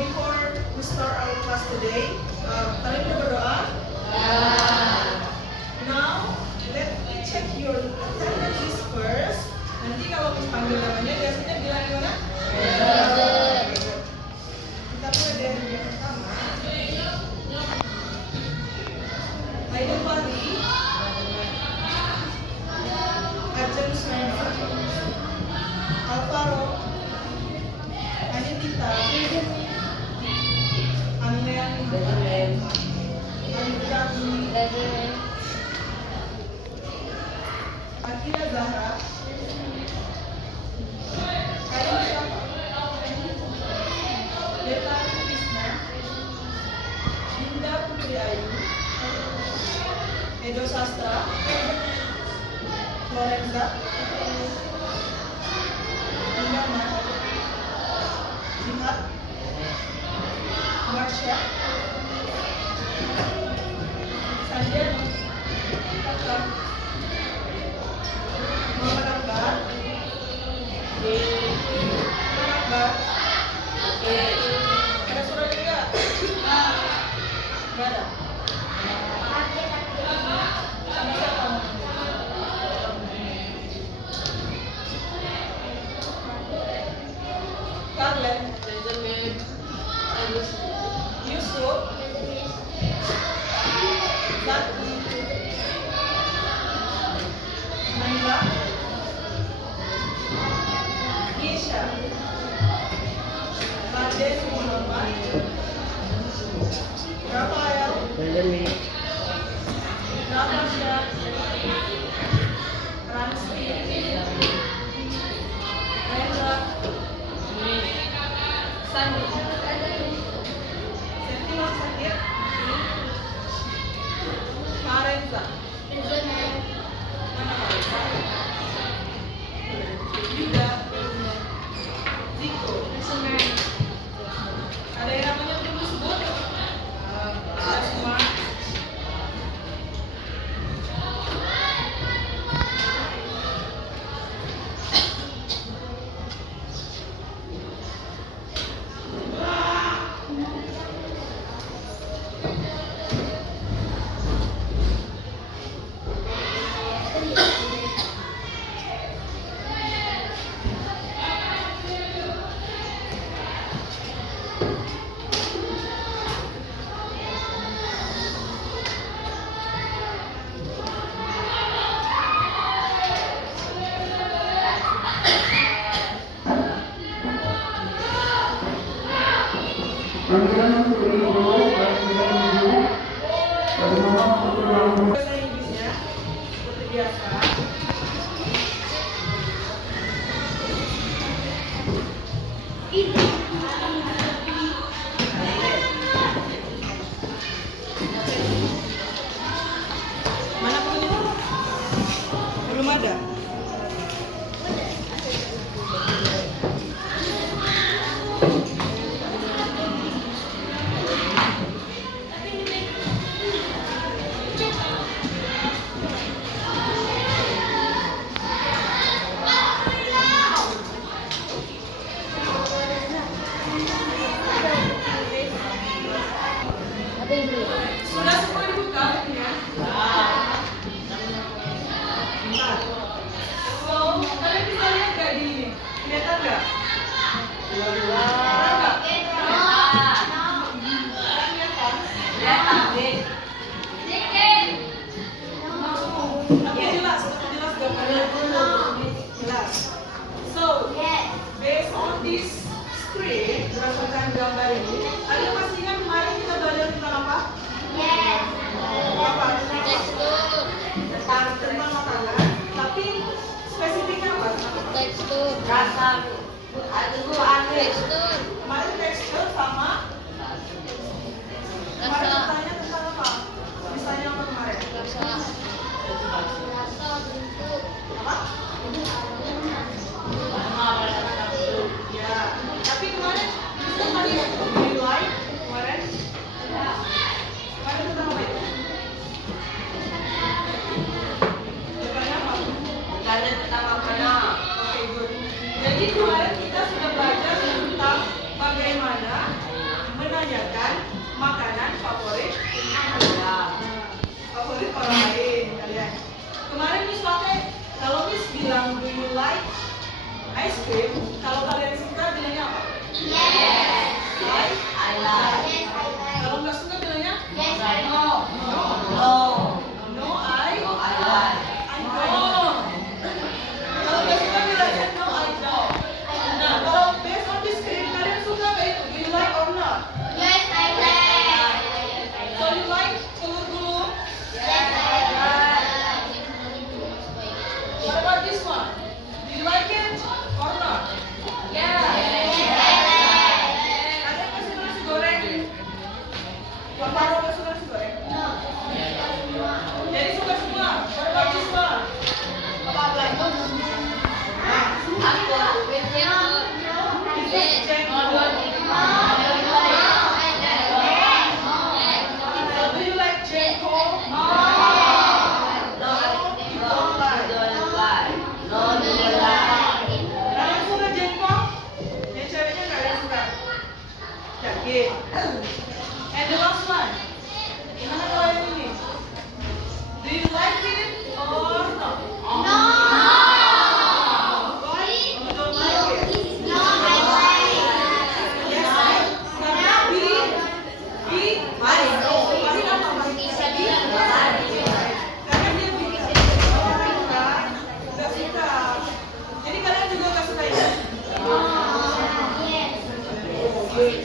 before we start our class today, kalian udah berdoa? Now, let me check your attendance list first. Nanti kalau panggil namanya biasanya bilang gimana? Kita mulai dari yang pertama. Aidil Fahri, Ajeng Susmana, Alvaro, Anindita, Anlean, Akira Zahra, Karim Syafa, Deta Krisna, Dinda Putri Ayu, Edo Sastra, Lorenza, Indama, Jihat, Marsha, Sandiano, Kakak, Muhammad Akbar, ada surat juga? Nggak ada? Sama siapa? Karlen, Yusuf, Zaki, Naila, Yesha, Raden Muhammad, Rafael, Natasha, Ransi, Rendra, Sandi, Sentina Sakit, Karenza, mana Karenza? Yuda, Ziko, ada yang namanya belum disebut? Asma, bahasa Inggrisnya seperti biasa. Mana punya? Belum ada. Sudah semua dibuka bukunya? Bentar. So, kalian bisa lihat nggak di ini? Kelihatan nggak? Kelihatan nggak? Tapi jelas gambarnya. Jelas. So, based on this script, berdasarkan gambar ini, kalian masih ingat kemarin kita belajar tentang apa? Apa? Tentang makanan, tapi spesifiknya apa? Tekstur. Kemarin tekstur sama kemarin bertanya tentang apa? Misalnya apa kemarin? Apa? Ya, tapi kemarin bisa kalian nilai kemarin? Kemarin tentang apa itu? Bertanya apa? Tentang makanan. Oke, good. Jadi kemarin kita sudah belajar tentang menanyakan makanan favorit favorit orang lain kalian. Kemarin Miss pakai, kalau Miss bilang do you like ice cream, kalau kalian suka bilangnya apa? Yes. Like? I like. Yes, I like. Kalau nggak suka bilangnya? Yes, I no. No. No. No, I like. I don't. Kalau nggak suka bilangnya no, I don't. Nah, kalau based on this screen, kalian suka nggak itu? Do you like or not? Yes, I like. So you like telur gulung? Yes, I like. What about this one? Do you like it or not? Yes. Ada yang suka nasi goreng? Bapak nggak suka nasi goreng? No. Jadi suka semua. What about this one? This is jengkol. So do you like jengkol? Kalian suka jengkol? Yang ceweknya nggak ada yang suka? Yakin? And the last one. Gimana kalau yang ini? Do you like it or not? Why? You don't like it? Yes, karena mari apa? Karena dia bikin orang nggak suka. Jadi kalian juga nggak suka ini?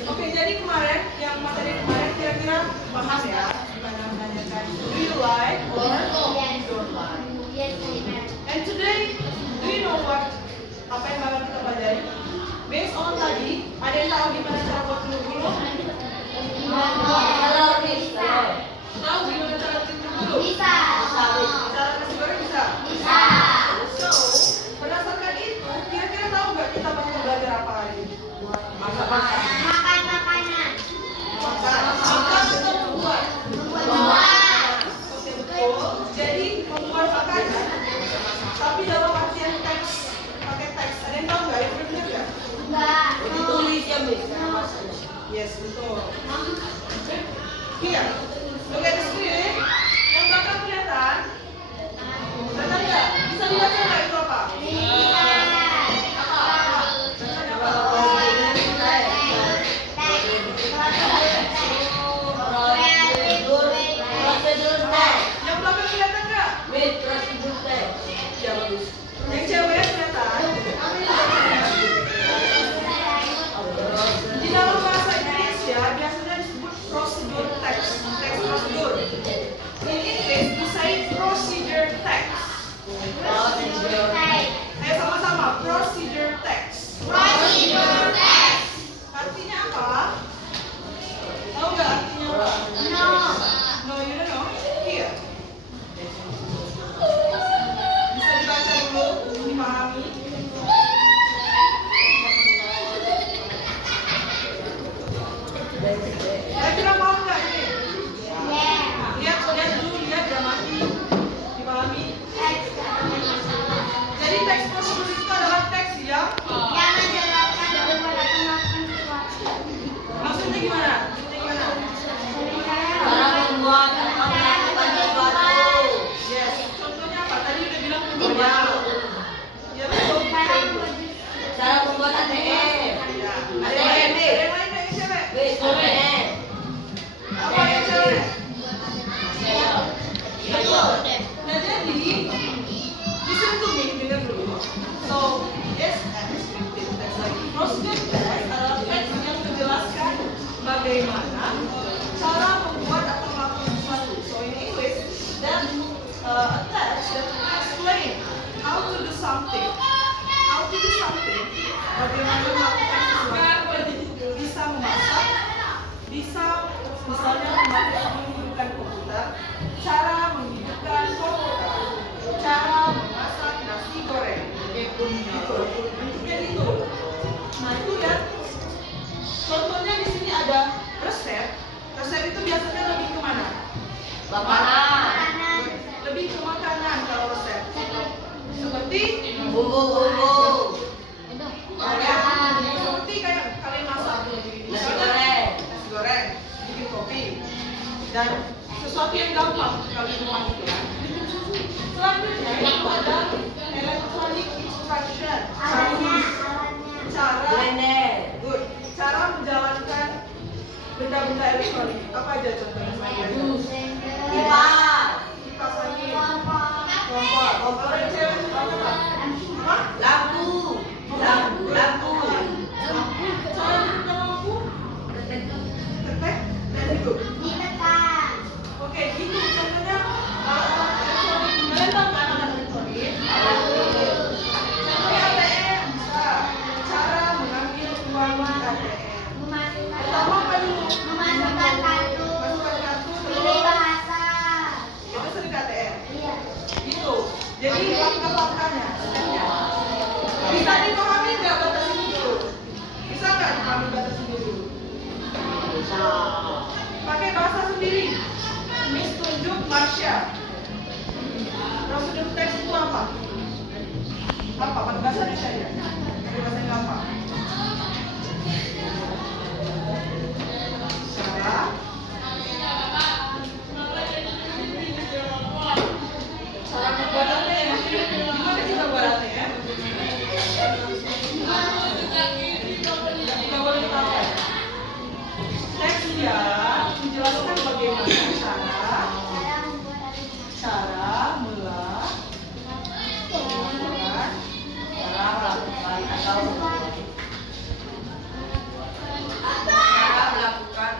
Oke, jadi kemarin yang materi kemarin kira-kira paham ya? Gimana menanyakan do you like or don't like? And today, do you know what? Apa yang bakal kita pelajari? Based on tadi, ada yang tahu gimana cara buat telur gulung? Tahu gimana cara telur gulung? Cara nasi goreng bisa? So, berdasarkan itu, kira-kira tahu nggak kita bakal belajar apa hari ini? Makan atau membuat? Oke, betul. Jadi membuat makanan, tapi dalam artian teks, pakai teks. Ada yang tahu nggak? Itu benar nggak? Yes, betul. Here, look at the screen. Yang belakang kelihatan? Kelihatan nggak? Bisa dibaca nggak itu apa? Bacanya apa? Yang belakang kelihatan nggak? Ya bagus. Yang cewek kelihatan? Di dalam bahasa Indonesia biasanya disebut prosedur teks, teks prosedur. In English we say procedure text. Ayo sama-sama, procedure text. Artinya apa? Tahu nggak artinya apa? No, you don't know. Here. Bisa dibaca dulu, dipahami. Kira-kira mau nggak ini? Lihat dulu, lihat dramati, dipahami. Jadi teks prosedur itu adalah teks yang maksudnya gimana? Yes. Contohnya apa? Tadi udah bilang contohnya. Ya betul. Cara membuat ATM. Ya. Ada yang lain nggak yang cewek? Apa yang cewek? Betul. Nah jadi, listen to me, dengar dulu. So, yes, teks lagi. Prosedur teks adalah teks yang menjelaskan bagaimana cara membuat atau melakukan sesuatu. So in English, that a text that explain how to do something, bagaimana melakukan sesuatu, bisa memasak, bisa misalnya menghidupkan komputer, cara menghidupkan komputer, cara memasak nasi goreng, bentuknya gitu. Nah itu lihat, contohnya di sini ada resep. Resep itu biasanya lebih kemana? Lebih ke makanan kalau resep. Seperti Bumbu-bumbu. seperti kayak kalian masak nasi goreng. dan sesuatu yang gampang kalau semua itu ya. Selanjutnya itu ada electronic instruction. Cara good. Cara menjalankan benda-benda elektronik. Apa aja contohnya? Kipas. Kipas angin. Kompor. Kalau yang cewek itu apa? Apa? Lampu. Lampu. Cara menentukan lampu? Ketek dan hidup. Oke, gitu contohnya alat elektronik. Kalian tahu kan alat elektronik? Contohnya ATM. Cara mengambil uang di ATM. Pertama apa dulu? Masukkan kartu terus itu sering ke ATM. Gitu. Jadi langkah-langkahnya, stepnya. Bisa dipahami nggak batas ini dulu? Bisa nggak dipahami batas ini dulu? Pakai bahasa sendiri. Miss tunjuk Marsha. Prosedur teks itu apa? Apa? Pakai bahasa Indonesia ya? Pakai bahasa yang gampang. Cara pembuatannya ya. Gimana kita buatnya ya? Kita boleh tahu. Teks ya menjelaskan bagaimana cara melakukan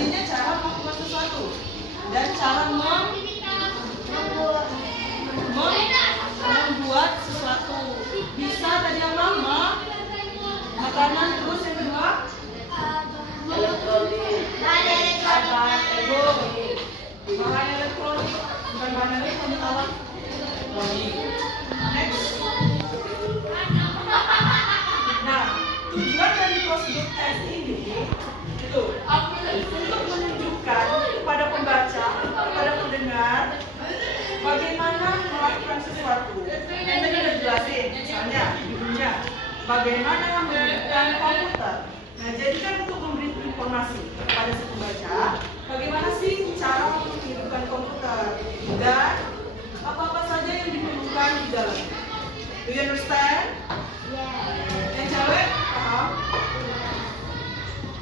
intinya cara melakukan sesuatu dan cara membuat sesuatu. Bisa tadi yang lama makanan, terus yang kedua Elektronik. bahan elektronik, bukan bahan elektronik, alat elektronik. Next. Nah, tujuan dari prosedur tes ini itu untuk menunjukkan kepada pembaca, kepada pendengar bagaimana melakukan sesuatu. Yang tadi udah jelasin, misalnya ibunya bagaimana menggunakan komputer. Nah, jadi kan untuk memberi informasi kepada si pembaca, bagaimana sih cara menghidupkan komputer dan apa-apa saja yang diperlukan di dalamnya. Do you understand? Yang cewek paham?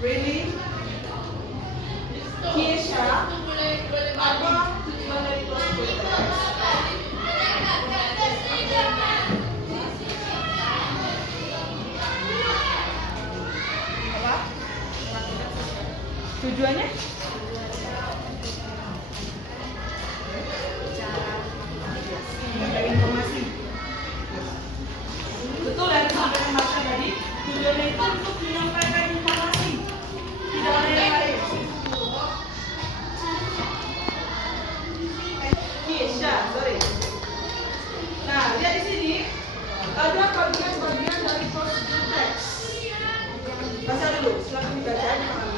Really? Kiesha, apa tujuan dari prosedur tes? Apa? Tujuannya? Memberi informasi. Betul yang disampaikan Marsha tadi. Tujuannya itu untuk menyampaikan informasi. Tidak ada yang lain. Kiesha, sorry. Nah, lihat di sini ada bagian-bagian dari prosedur teks. Baca dulu, silakan dibaca, dipahami.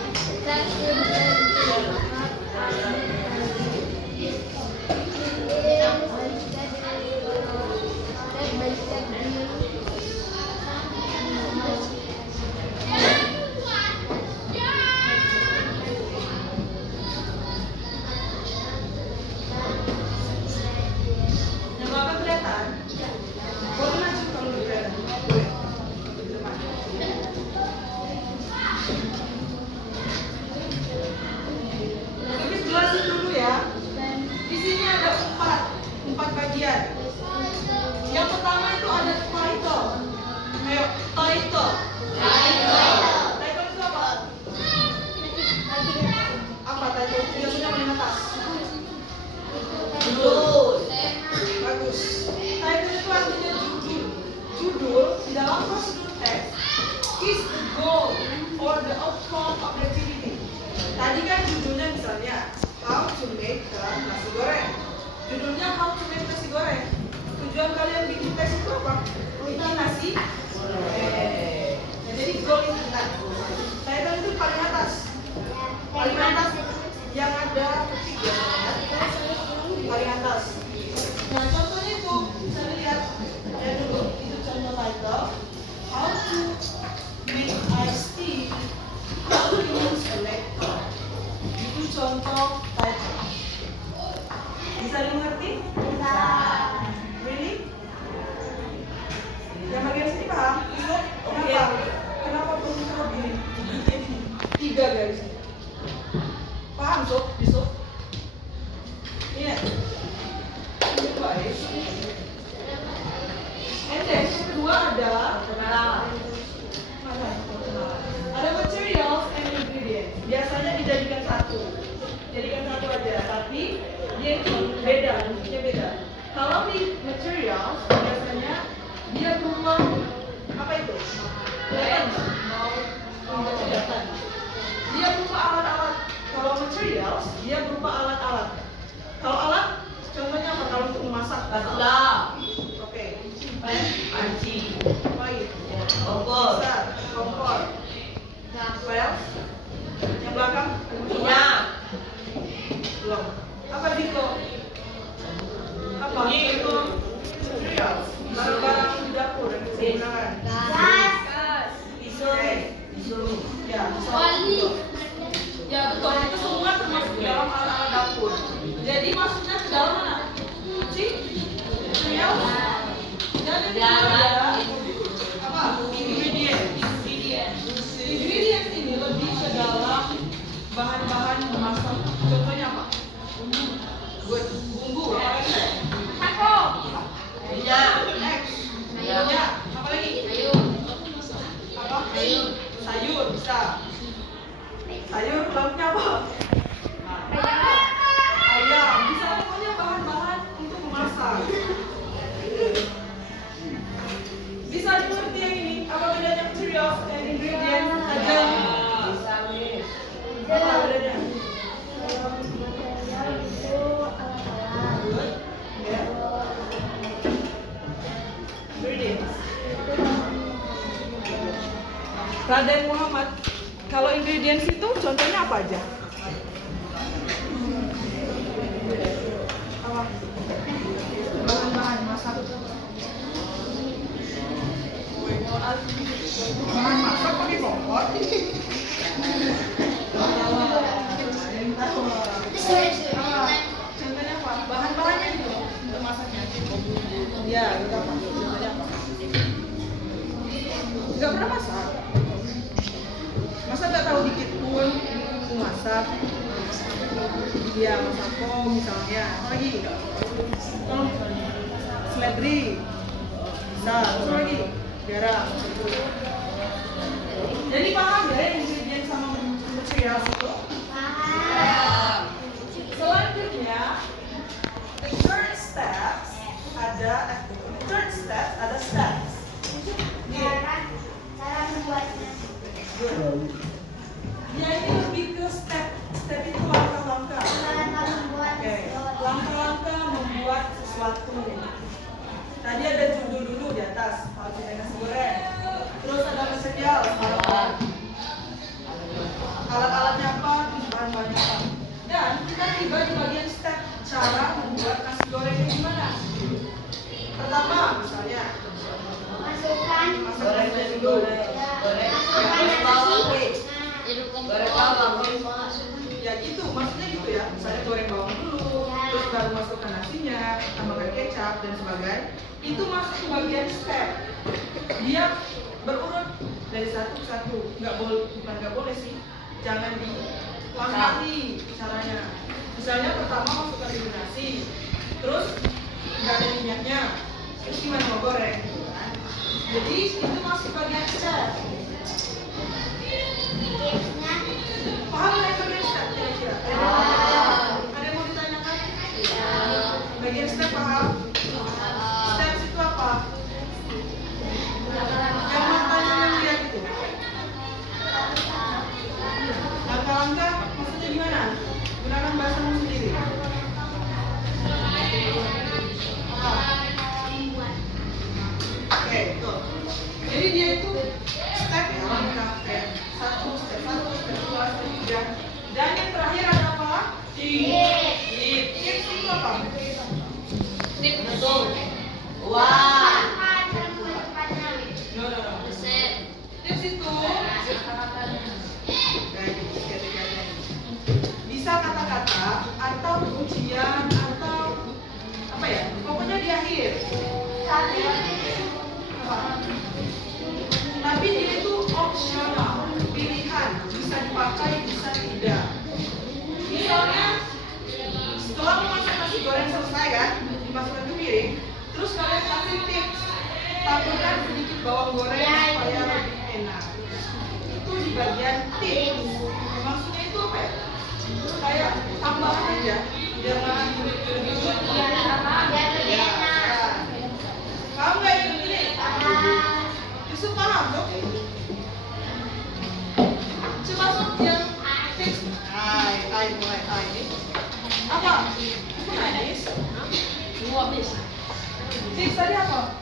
Yang Bapak kelihatan? Boleh maju kalau lebih kelihatan. Boleh. Lebih depan. Oke, jelasin dulu ya. Di sini ada empat bagian. Yang pertama itu ada title. Ayo, title. Title itu apa? Apa title? Biasanya paling atas. Judul. Bagus. Title itu artinya judul. Judul di dalam prosedur teks is the goal or the outcome of the activity. Tadi kan judulnya misalnya how to make nasi goreng. Judulnya how to make nasi goreng. Tujuan kalian bikin tes itu apa? Bikin nasi goreng. Nah, jadi goal itu kan. Title itu paling atas. Paling atas yang ada ketik ya. Paling atas. Nah, contohnya itu bisa lihat ya dulu itu contoh title. dan panci. Apa lagi? Kompor. Besar, kompor. Apa ya? Yang belakang? Minyak. Belum. Apa Diko? Apa? Itu cereals. Barang-barang di dapur yang bisa digunakan. Pisau. Pisau. Ya, ya betul. Itu semua termasuk di dalam alat-alat dapur. Jadi masuknya ke dalam mana? Sih? Cereals. Dan yang kedua ada apa? Ingredients ini lebih ke dalam bahan-bahan memasak. Contohnya apa? Bumbu. Apa lagi? Minyak. Minyak. Apa lagi? Apa? Sayur bisa. Sayur lauknya apa? Ayam. Bisa pokoknya bahan-bahan untuk memasak. Bisa dimengerti yang ini? Apa bedanya cereals dan ingredients saja? Apa bedanya? Ya. Ingredients. Raden Muhammad, kalau ingredients itu contohnya apa aja? Apa? Bahan-bahan masak. Bahan masak pakai kompor. Contohnya apa? Bahan-bahannya itu untuk masaknya. Ya, itu apa? Contohnya apa? Gak pernah masak. Masa gak tahu dikit pun masak? Iya, masak kok misalnya. Apa lagi? Seledri. Bisa. Terus lagi? Garam. Jadi paham ya ingredient sama cereals itu? Selanjutnya, third steps ada steps. Ya ini lebih ke step itu langkah-langkah. Oke, langkah-langkah membuat sesuatu. Tadi ada judul dulu di atas, kalau kita nasi goreng. Terus ada material, alat-alatnya apa, bahan-bahannya apa. Dan kita tiba di bagian step cara membuat nasi gorengnya gimana. Pertama, misalnya masukkan nasi goreng. Ya gitu, maksudnya gitu ya. Misalnya goreng bawang dulu, terus baru masukkan nasinya, tambahkan kecap dan sebagainya. Itu masuk ke bagian step. Dia berurut dari satu ke satu. Bukan nggak boleh sih. Jangan dilangkahi caranya. Misalnya pertama masukkan dulu nasi, terus nggak ada minyaknya, terus gimana mau goreng? Jadi itu masuk bagian step. Paham nggak bagian step kira-kira? Ada yang mau ditanyakan? Bagian step paham? Step itu apa? Yang matanya yang lihat itu. Langkah-langkah maksudnya gimana? Gunakan bahasamu sendiri. Oke, betul. Jadi dia itu step ya, langkah kayak step 1, step 2, step 3. Dan yang terakhir ada apa? Tips itu apa? Betul. Wah. No. Tips itu bisa kata-kata atau ujian atau apa ya? Pokoknya di akhir. Tapi dia itu opsional, pilihan, bisa dipakai, bisa tidak. Misalnya, setelah memasak nasi goreng selesai kan, dimasukkan ke piring, terus kalian kasih tips, tambahkan sedikit bawang goreng supaya lebih enak. Itu di bagian tips. Maksudnya itu apa ya? Kayak tambahan aja, biar makan lebih paham nggak ini? Yusuf paham dong? Coba yang tips. Mulai ini. Apa? Itu manis. Tips tadi apa?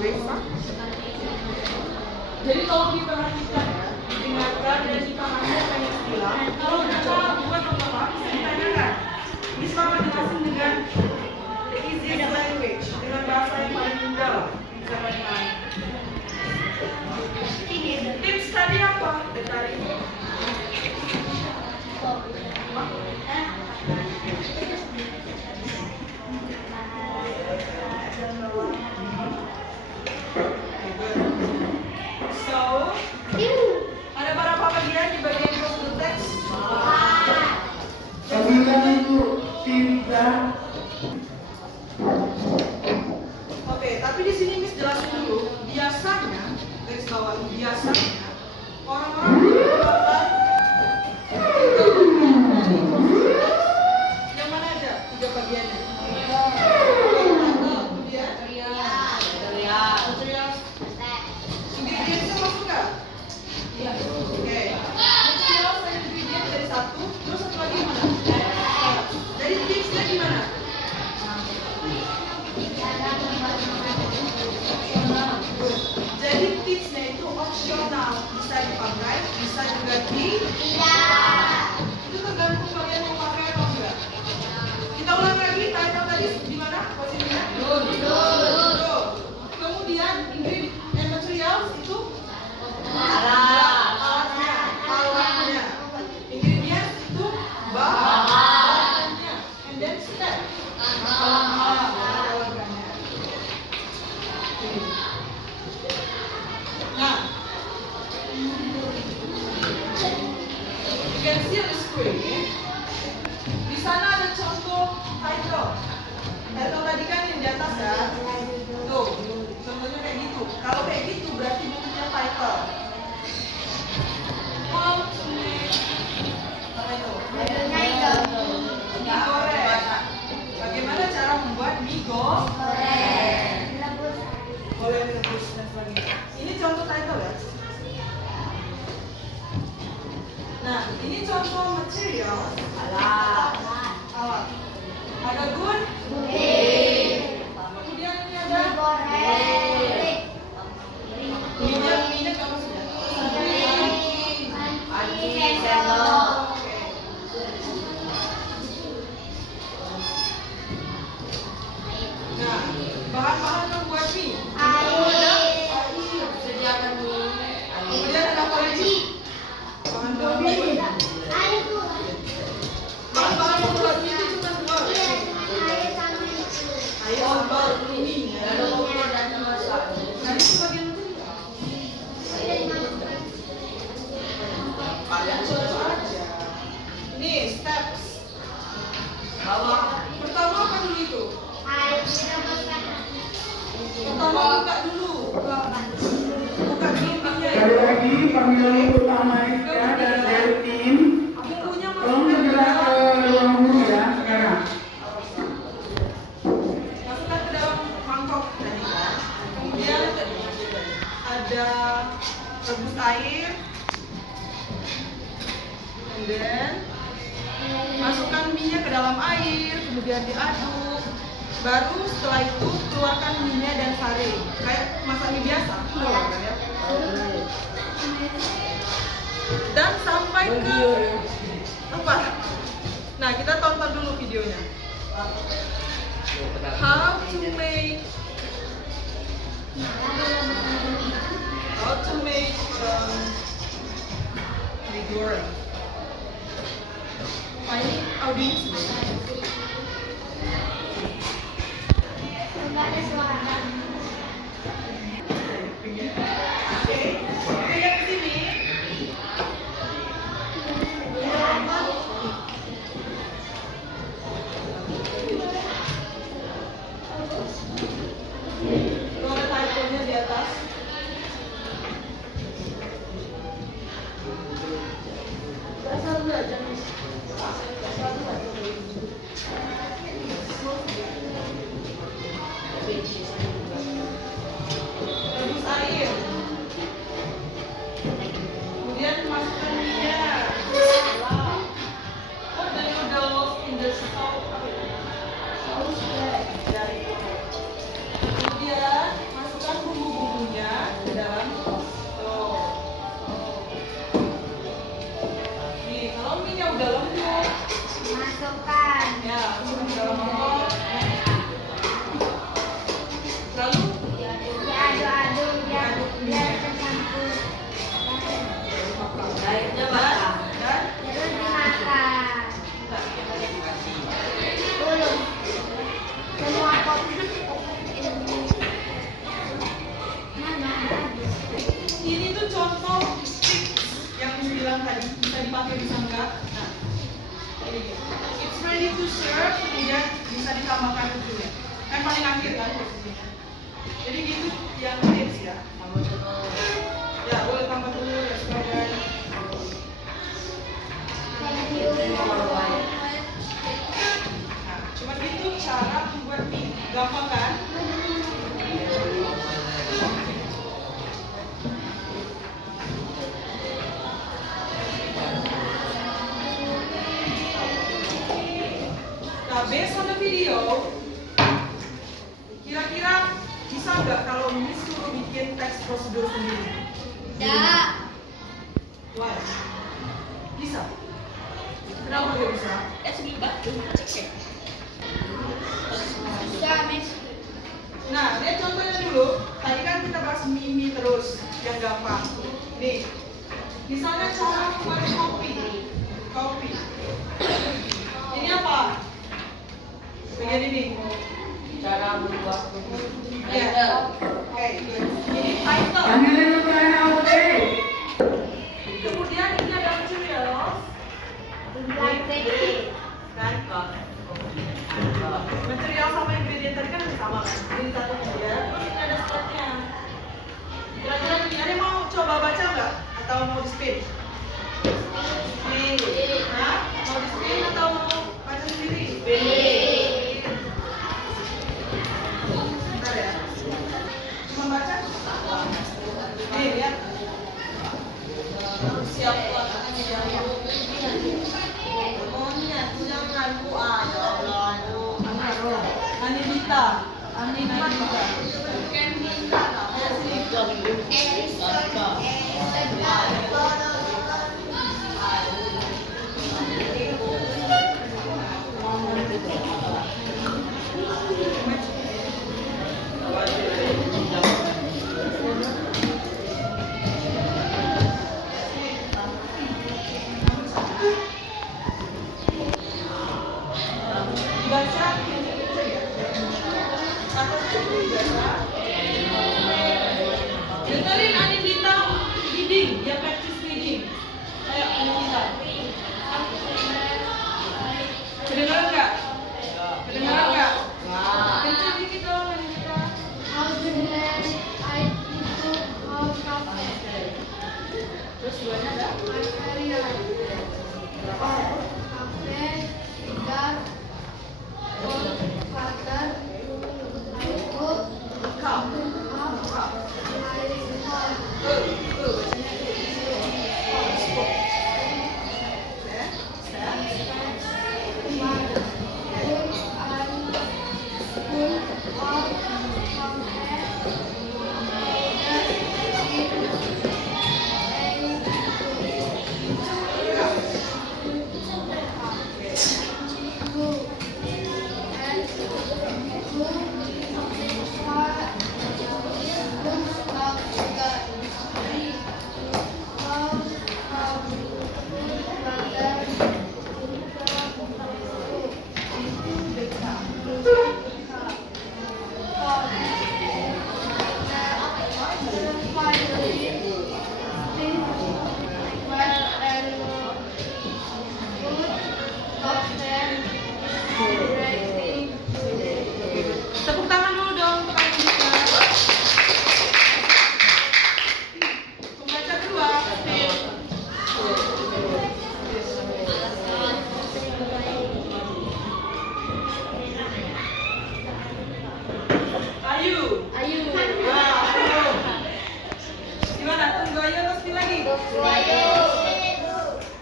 Wesa. Jadi tolong diperhatikan ya, dengarkan dan dipahami apa yang istilah. Kalau kita buat apa bisa ditanyakan. Miss Mama jelasin dengan the easiest language, dengan bahasa yang paling mudah lah. Bisa bagaimana? Tips tadi apa? Tadi. So, ada berapa bagian di bagian prosedur teks? Sembilan itu tidak. Oke, tapi di sini Miss jelasin dulu. Biasanya, garis bawah biasanya orang-orang menggunakan yang mana aja? 3 bagiannya. Kemudian material. Ingredientsnya masuk nggak? Iya. Oke. Material dan ingredient dari 1, terus satu lagi mana? Dari tipsnya gimana? Jadi tipsnya itu opsional, bisa dipakai, bisa juga itu tergantung kalian mau pakai atau enggak. Kita ulang lagi, title tadi di mana posisinya? Dulu. Kemudian ingredient and materials itu alatnya. Ingredients itu bahannya. And then step. Nah, you can see on the screen. Di sana ada contoh title. Title tadi kan yang di atas ya. Tuh, contohnya kayak gitu. Kalau kayak gitu berarti bentuknya title. How to make apa itu? Mie goreng. Bagaimana cara membuat mie goreng? Boleh direbus dan sebagainya. Ini contoh title ya. Nah, ini contoh material. Alat. Ada gun. Kemudian ini ada minyak apa sudah? Nah, bahan-bahan membuat mie. Ada air. Sediakan mie. Kemudian ada apa lagi? Bahan mie. Bahan-bahan membuat mie itu cuma 2. Air sambal mie. Lalu ukur dan masak. Nah, itu bagian kalian contoh aja. Ini steps. Bawah. Pertama apa dulu itu? Pertama buka dulu. Buka dulu minyak. Sekali lagi panggilan utama Eka dan dari tim. Bumbunya Tolong masukkan ke bergerak ke dalam. ruang guru ya sekarang. Masukkan ke dalam mangkok tadi kan. Kemudian ada rebus air. And then masukkan minyak ke dalam air, kemudian diaduk. Baru setelah itu keluarkan minyak dan sari. Kayak masak mie biasa. Keluarkan ya. Dan sampai ke apa? Nah, kita tonton dulu videonya. How to make mie goreng. Ini audiens. Oke, lihat ke sini. Tuh ada title-nya di atas. Rebus air. Kemudian masukkan minyak. Put the noodles in the salt. Kemudian masukkan bumbu pakai bisa enggak. Nah, ini it's ready to serve, kemudian bisa ditambahkan ujungnya. Kan paling akhir kan posisinya. Jadi gitu yang tips ya. Ya boleh tambah telur dan sebagainya. Nah, cuma gitu cara membuat mie. Gampang kan? Nah, based on the video, kira-kira bisa nggak kalau Miss suruh bikin teks prosedur sendiri? Tidak. Why? Bisa. Kenapa nggak bisa? Bisa, Miss. Nah, lihat contohnya dulu. Tadi kan kita bahas mie terus, yang gampang. Nih, misalnya cara membuat kopi. Kopi. Ini apa? Bagian ini. Cara membuat Ya. Oke. Ini title. Panggilin lu kayak apa? Kemudian ini ada materials. Material sama ingredient tadi kan sama kan? Ini satu ya. Terus ini ada slide-nya. Kira-kira ada yang mau coba baca nggak? Atau mau di-spin? Hah? Mau di-spin atau mau baca sendiri? Bentar ya. Cuma baca? Nih, lihat. siap buat Anindita. Anindita. Baca dengerin Anindita reading, dia practice reading. Ayo Anindita. Kedengeran nggak? Kedengeran nggak? Kencang dikit dong Anindita. Terus duanya ada? Kau. Tepuk tangan dulu dong untuk Anindita. Pembaca kedua. Ayu. Wah, ayu. Gimana? Tunggu ayu atau spin lagi?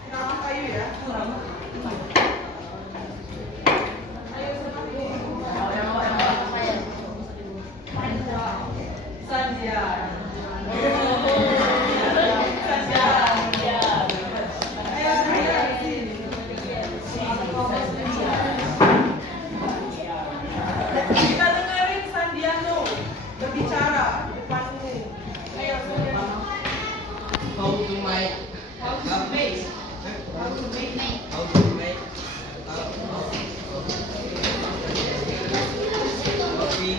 Nama Ayu ya. Ayo siapa ini? Sandia. Sandia. Ayo Sandia di sini. Kita dengerin Sandiano berbicara di depanmu. Ayo Sandiano. How to make How to make? How to make? how to make coffee.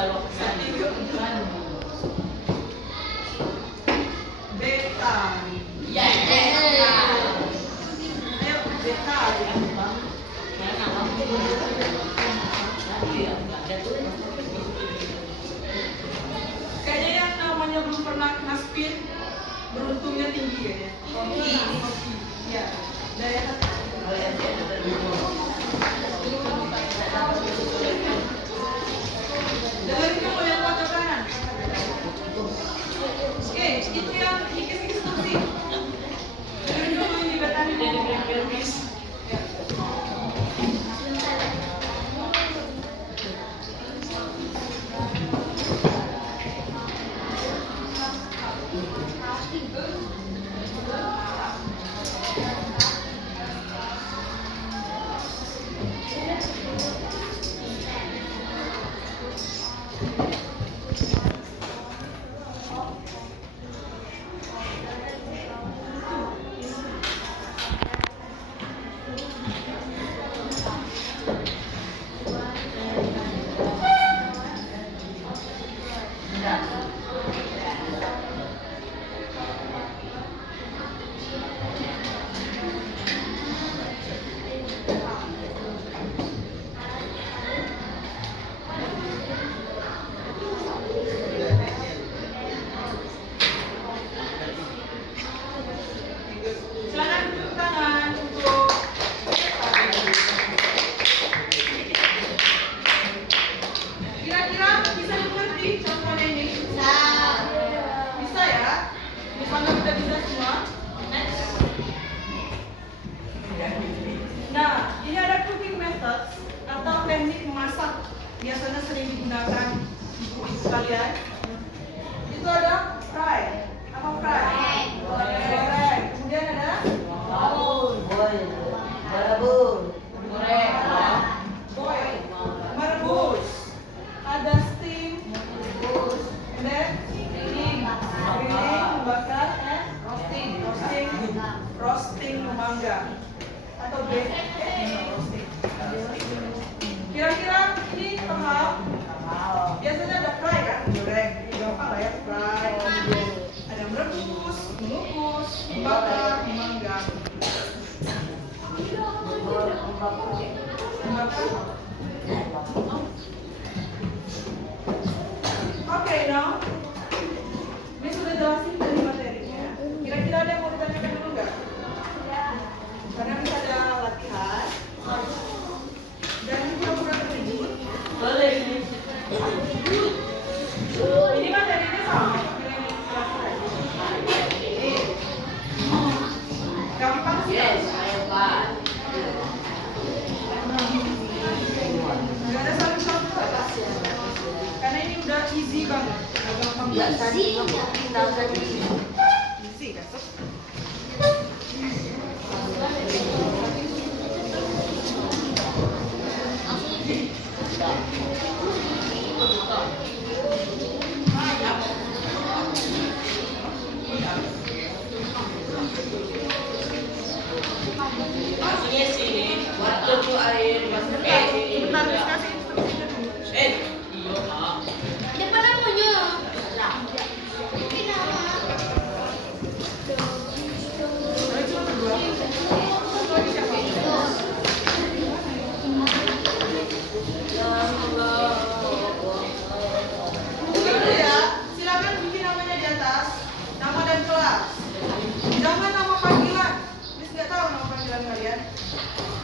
Beta. Ayo, beta. Kayaknya yang namanya belum pernah kena spin, beruntungnya tinggi kayaknya. Kopi. Iya. Daya. Dengerin dulu yang wajah kanan. Oke, itu yang ikis-ikis kursi. Dengerin dulu ini betani dari pelvis. Ya. Silakan tepuk tangan untuk kira-kira bisa dimengerti contohnya ini? Bisa ya? Misalnya udah bisa semua. Nah, ini ada cooking method atau teknik memasak biasanya sering digunakan ibu-ibu kalian. Itu ada fry. Apa fry? Goreng. Kemudian ada boil, merebus, ada steam, and then grilling, membakar, roasting, memanggang, atau roasting. Kira-kira ini paham? Biasanya ada fry kan, goreng, gampang lah ya fry. Ada merebus, mengukus, membakar, memanggang. Oke, now ini sudah jelasin dari materinya. Kira-kira ada yang mau ditanyakan dulu nggak? Karena bisa ada latihan dan pura-pura terkejut. Boleh. Ini materinya sama. Gampang sih. Gak ada satu-satu. Karena ini udah easy banget. Udah gampang banget. Easy kan? Maksudnya sini, waktu tuh air masuk Sebentar, Miss kasih instruksinya dulu. iya kak. Depan namanya. Ada cuma berdua. Lagi siapa? Buka dulu ya. Silakan bikin namanya di atas. Nama dan kelas. Jangan nama panggilan. Miss nggak tahu nama panggilan kalian.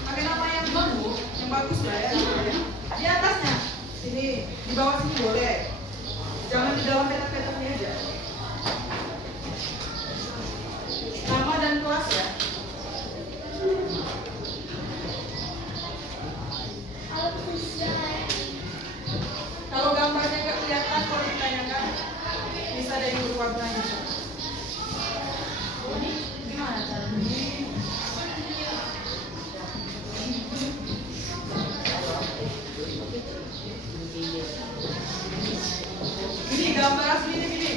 Pakai nama yang bagus lah ya. Di atasnya. Sini, di bawah sini boleh. Jangan di dalam petak-petaknya aja. Nama dan kelas ya. Kalau gambarnya nggak kelihatan, kalau ditanyakan bisa dari warnanya. Gimana caranya? Ini gambar asli ini.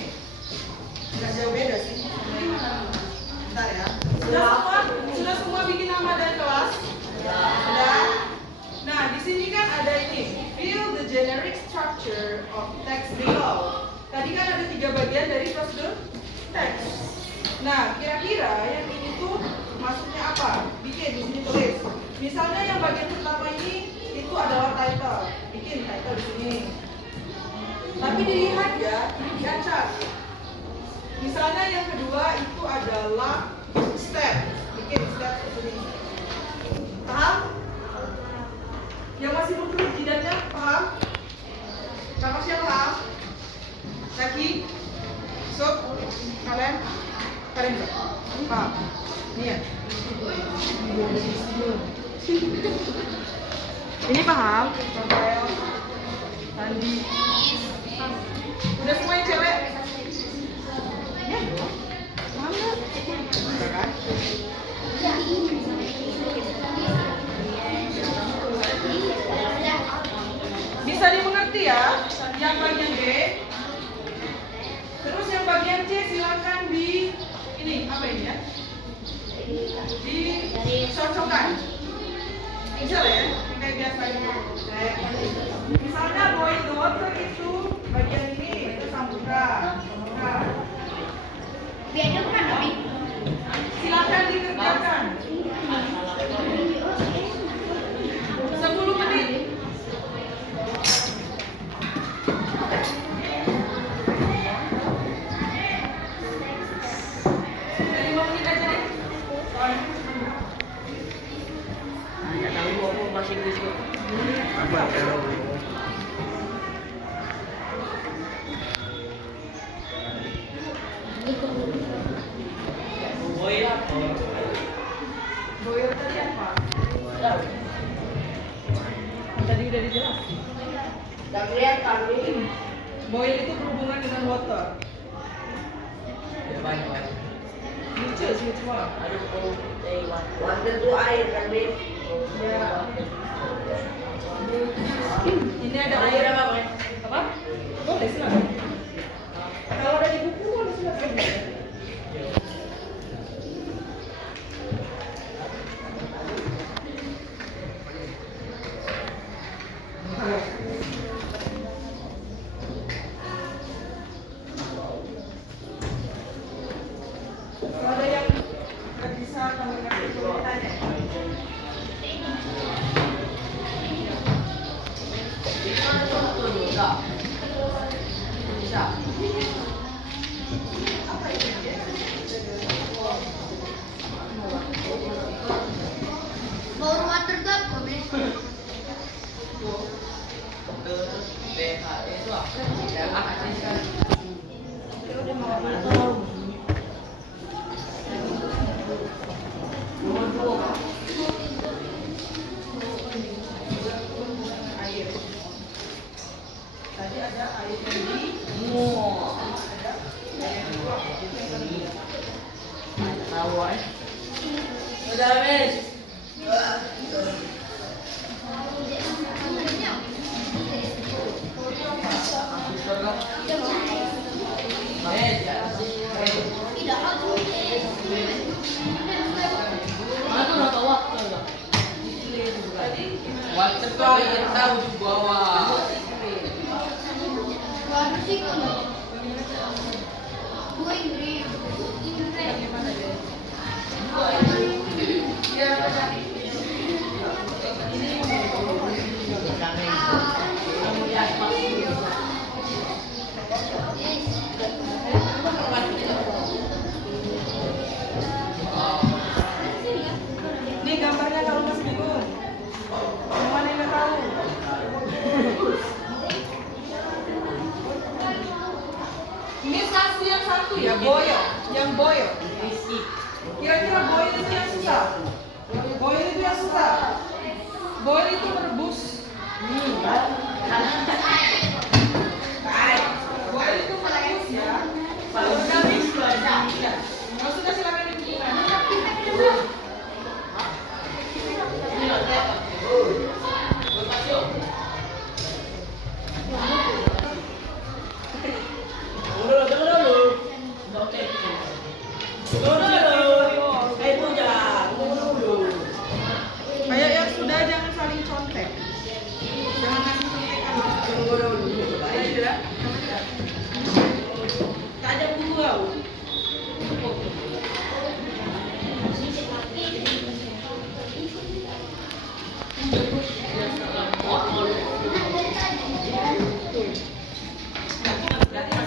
Nggak jauh beda sih. Bentar ya. Sudah semua bikin nama dan kelas? Sudah. Nah, di sini kan ada ini. Fill the generic structure structure of text below. Tadi kan ada 3 bagian dari prosedur teks. Nah, kira-kira yang ini tuh maksudnya apa? Bikin di sini tulis. Misalnya yang bagian pertama ini itu adalah title. Bikin title di sini. Tapi dilihat ya, ini diacak. Misalnya yang kedua itu adalah step. Bikin step di sini. Paham? Yang masih belum tidaknya paham? Sama siapa paham? Lagi? Sob? Kalian? Kalian juga? Paham? Ini ya? Ini paham? Rafael? Sandi? Udah semuanya cewek? Ya dong. Paham gak? Udah kan? Bisa dimengerti ya? Yang bagian B. Terus yang bagian C silakan di ini apa ini ya? Dicocokkan. Bisa lah ya? Kayak biasa gitu. Misalnya boil the water itu bagian ini itu sambutan. Nah, silakan dikerjakan. 10 menit. Boil tadi apa? Tadi udah dijelasin. Tak kelihatan nih. Boil itu berhubungan dengan water. Lucu sih cuma. Water itu air kan, Bin? Ya. Ini ada Air air apa, Bin? apa? Boleh silakan. Kalau ada di buku boleh silakan. Kalau ada yang nggak bisa kamu ngerti boleh tanya. Bisa. Apa itu ya? Bau water tuh apa, Bes? BH itu apa? Tidak akan sekali. Air. Tadi ada air mandi. Udah, Miss. Tidak aku. Water tuh air tahu di bawah. Baru sih kalau. Gue Inggris. Nih gambarnya kalau masih bingung. Yang mana yang nggak tahu? Ini saksi yang satu ya, boil. Yang boil. Kira-kira boil itu yang susah? Boil itu yang susah. Boil itu merebus. Boil itu merebus ya. Udah bisa. Maksudnya silakan dibukukan. Kayak yang sudah jangan saling contek. Jangan ngasih contekan. Tak ada buku kau.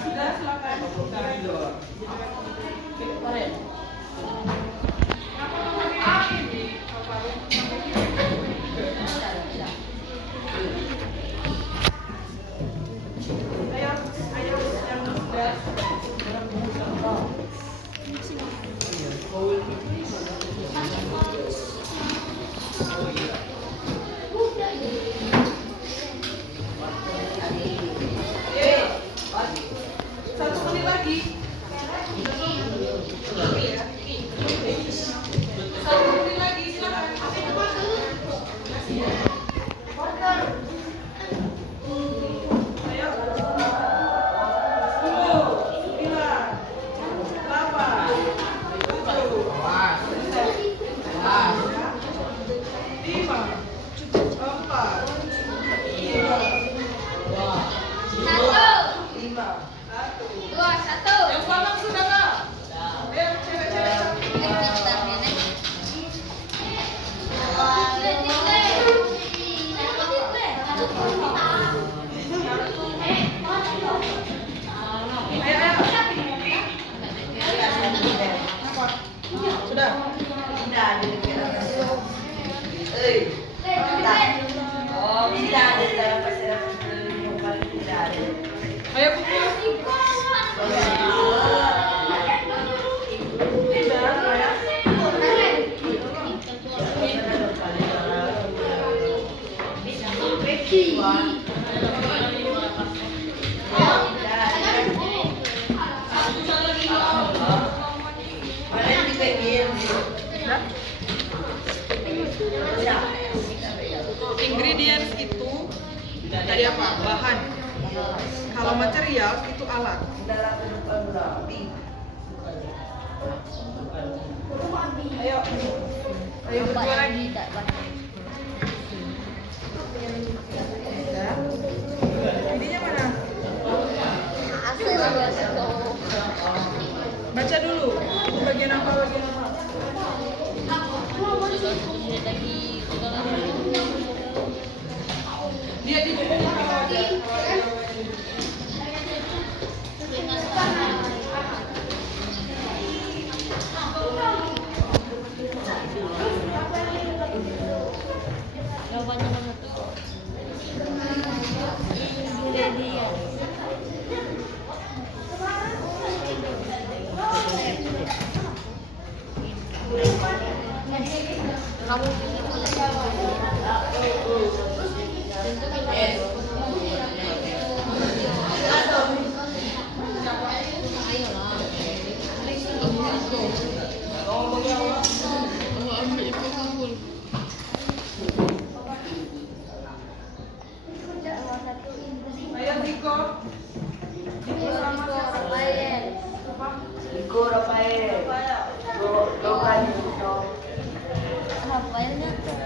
Sudah silakan. Kemarin. Satu menit lagi. Satu menit lagi, silakan. Ayo. 10, 9, 8, 7, 5, 4, 3, 2, 1. yang belakang sudah nggak? Ayo, cewek-cewek. Ayo, ayo. Sudah. Tidak ada dekat. Oh, tidak ada dalam pasir tidak ada. Ayo pukul. Tidak, ya. Ingredients itu dari apa? Bahan. Kalau material itu alat. Ayo. Ayo berdua lagi. Idenya mana? Baca dulu. Bagian apa? Bagian apa? Dia di bukunya kalau ada. Jawabannya mana tuh? Ingredient. Kamu Ayo Ziko. Ziko sama siapa? Iko Rafael. Rafael. Rafaelnya tuh.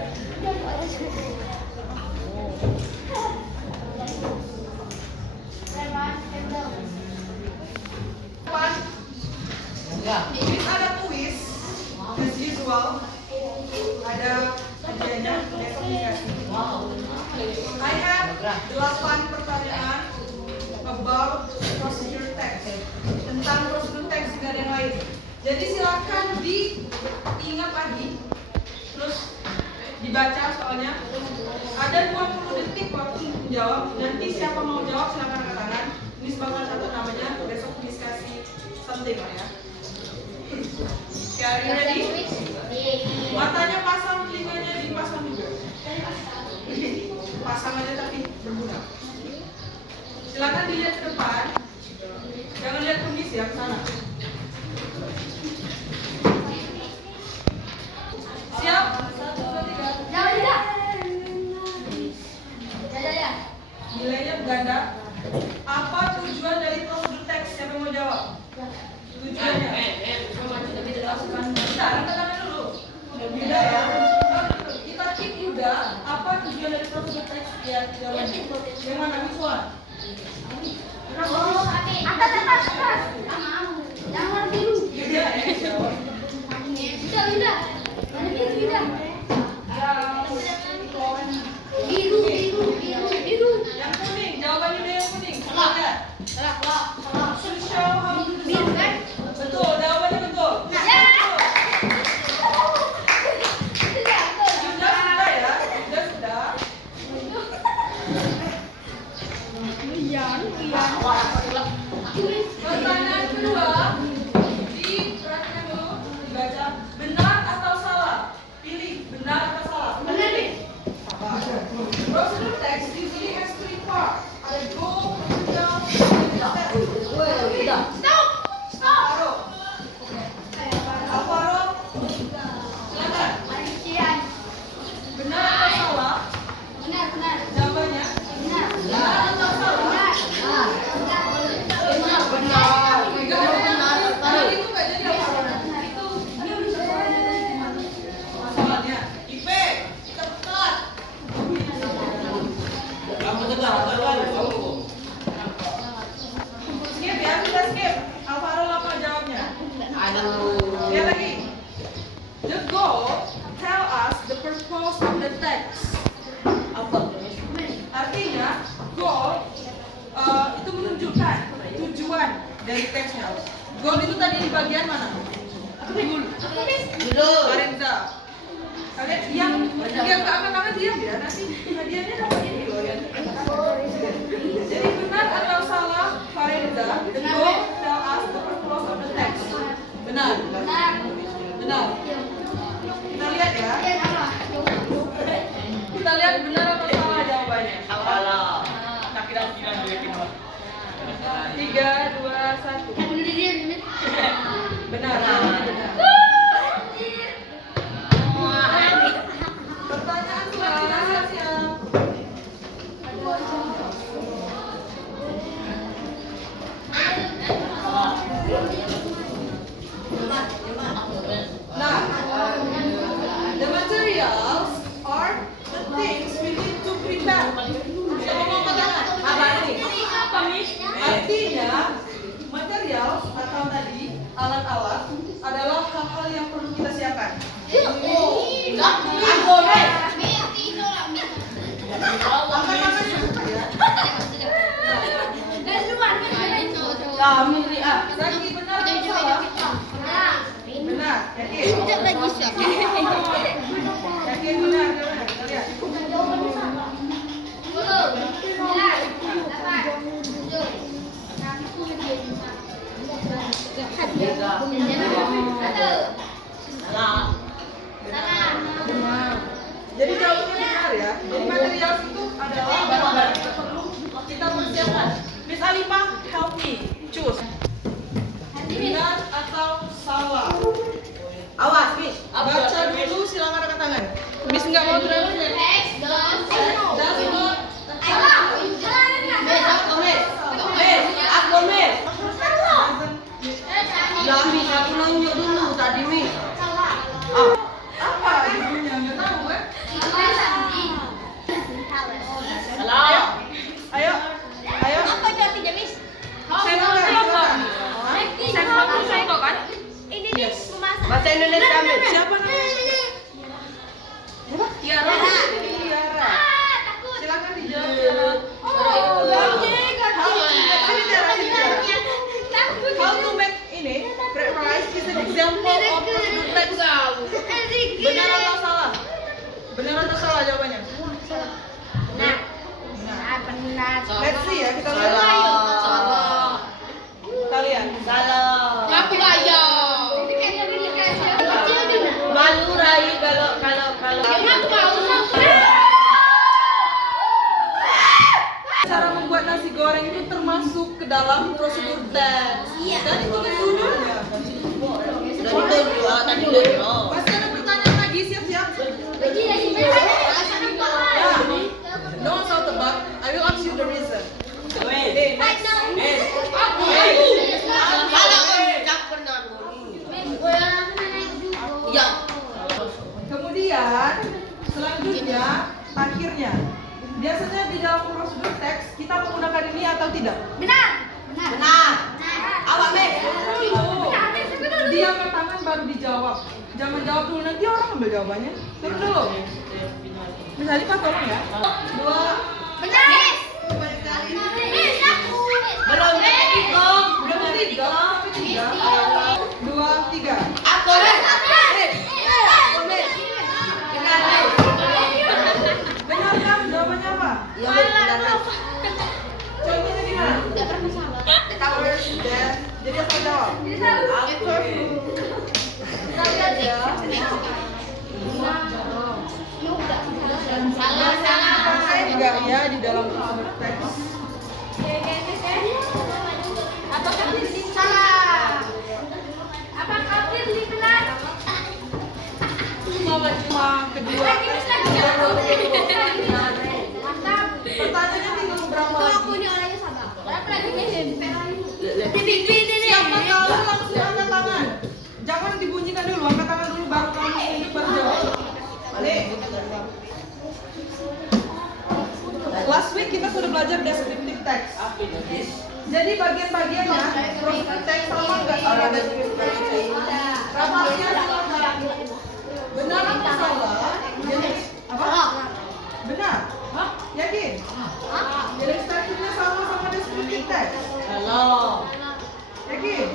Ini ada kuis, as usual. Ada hadiahnya, besok dikasih. I have 8 pertanyaan about procedure text, tentang prosedur teks dan yang lain. Jadi silakan diingat lagi, terus dibaca soalnya. Ada 20 detik waktu untuk menjawab. Nanti siapa mau jawab silakan angkat tangan. Ini sebagai satu namanya, besok diskusi something lah ya. Are you ready? Matanya pasang, telinganya dipasang juga. Pasang aja tapi berguna. Silakan dilihat ke depan. Jangan lihat kumis ya, ke sana. Siap? 1, 2, 3. Nilainya ganda. Apa tujuan dari prosedur teks? Siapa yang mau jawab? Tujuannya? Bentar, angkat tangan dulu. Yuda ya. Kita keep Yuda. Apa tujuan dari prosedur teks? Ya, yang mana? Which one? Pertanyaan kedua, diperhatikan dulu, dibaca. Benar atau salah? Pilih benar atau salah. Benar nih. Salah. Procedure text usually has three parts. Ada goal, procedural, and Udah. Stop. Stop. Alvaro. Alvaro, silakan. Manusiaan. Benar atau salah? Benar, benar. Jawabannya. Benar. Benar atau salah? Benar itu nggak jadi apa? Masalahnya, IP cepat. Skip ya, kita skip. Alvaro lama jawabnya. Lihat lagi. The goal tell us the purpose of the text. Artinya goal itu menunjukkan tujuan dari teksnya. Goal itu tadi di bagian mana? Dulu. Lorenza. Kalian yang nggak angkat diam ya, nanti hadiahnya dapat ini loh ya. Jadi benar atau salah, Lorenza? The goal tell us the purpose of the text. Benar. Benar. Kita lihat ya. Kita lihat benar atau salah jawabannya. Salah. 3, 2, 1. Benar. Pertanyaan selanjutnya. Nah, the materials are the things we need to prepare. Siapa mau katakan? Apa ini? Artinya, material atau tadi alat-alat adalah hal-hal yang perlu kita siapkan. Zaki, benar atau salah? Benar, yakin? Yakin benar, kita lihat. Benar. Jadi jawabannya benar ya. Jadi material itu adalah barang-barang yang perlu kita persiapkan. Miss Alifah, help me choose. Benar atau salah? Awas, Miss. Baca dulu, silakan angkat tangan. Miss nggak mau terlalu. Apa judulnya? Nggak tahu kan? Ayo. Bahasa Indonesia ambil. Siapa namanya? Tiara. Silakan dijawab Tiara. How to make ini rice is an example of procedure text. Benar atau salah? Benar atau salah jawabannya? Benar. Let's see ya, kita lihat. Kita lihat. Salah. Aku bayar. Malu Rai kalau Cara membuat nasi goreng itu termasuk ke dalam prosedur teks. Dan itu kan judulnya. tadi udah. Pasti ada pertanyaan lagi, siap-siap. Ya, no sound tebak. I will ask you the reason. Okay, next. Kemudian selanjutnya akhirnya biasanya di dalam prosedur teks kita menggunakan ini atau tidak? Benar. Awak Meg. Dia angkat tangan baru dijawab. Jangan jawab dulu, nanti orang ambil jawabannya. Turun dulu. Bisa Alifah tolong ya. 2. Benar. Belum tiga. Belum 3. 2, 3. Aku Meg. Benar Meg. Benar kan? Jawabannya apa? Ya benar Meg. Contohnya gimana? Jadi apa jawab? Saya juga ya di dalam teks. Cuma kedua. Pertanyaannya tinggal berapa lagi? Siapa tahu langsung angkat tangan. Jangan dibunyikan dulu, angkat tangan dulu baru kamu tunjuk baru jawab. Balik. Last week kita sudah belajar descriptive text. Jadi bagian-bagiannya proscriptive text sama nggak sama descriptive text? Rapatnya silakan. Benar atau salah? Jadi apa? Benar. Yakin? Jadi statusnya sama descriptive text. Yakin?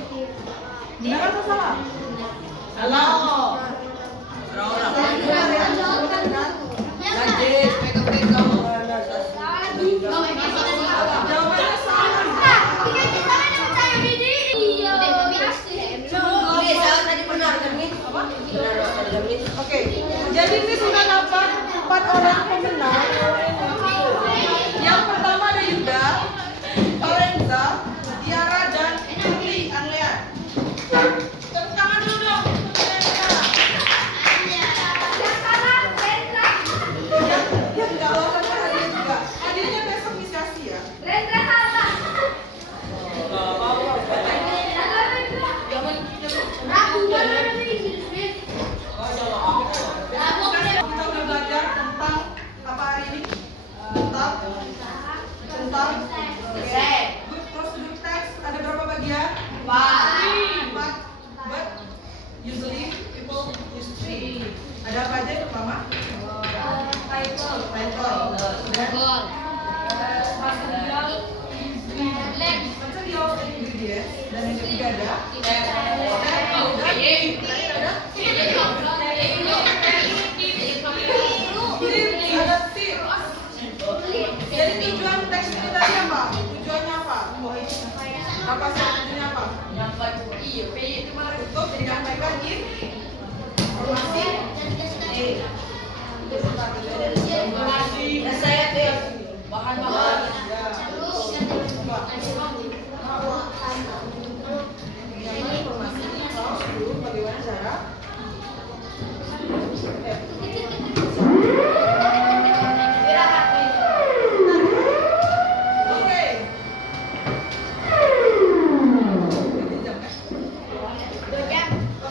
Benar atau salah? Jawabannya salah. Oke, jadi ini sudah dapat 4 orang pemenang. Yang pertama ada Yuda, Lorenza, Tiara, dan Putri Anlean. Tepuk tangan dulu dong untuk mereka. Yang enggak alasannya hadiah juga. Hadiahnya besok dikasih ya. Kita udah belajar tentang apa hari ini? Tentang good procedure text. Ada berapa bagian? 4. But usually people use 3. Ada apa aja yang pertama? Title. Material and ingredients. Dan yang ketiga ada ada tip. Jadi tujuan teks ini tadi apa? Tujuannya apa? Apa tujuannya apa? Untuk menyampaikan informasi. Bahan-bahan. Informasi dulu bagaimana cara?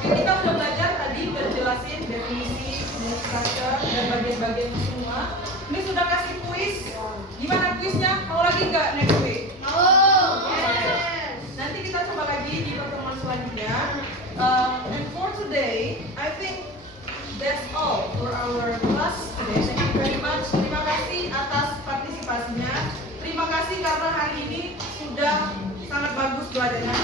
Kita udah belajar tadi, udah jelasin definisi, structure, dan bagian-bagian semua. Ini sudah kasih kuis. Gimana kuisnya? Mau lagi nggak next week? Nanti kita coba lagi di pertemuan selanjutnya. And for today, I think that's all for our class today. Thank you very much. Terima kasih atas partisipasinya. Terima kasih karena hari ini sudah sangat bagus belajarnya.